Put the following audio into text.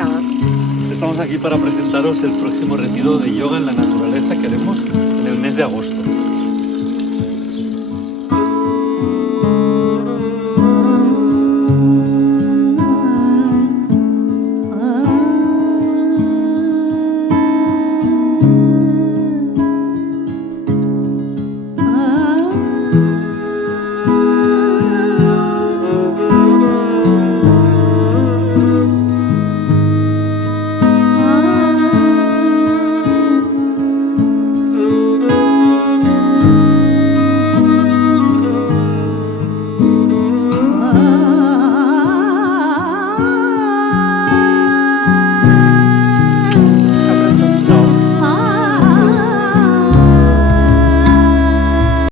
encantada. Estamos aquí para presentaros el próximo retiro de yoga en la naturaleza que haremos en el mes de agosto.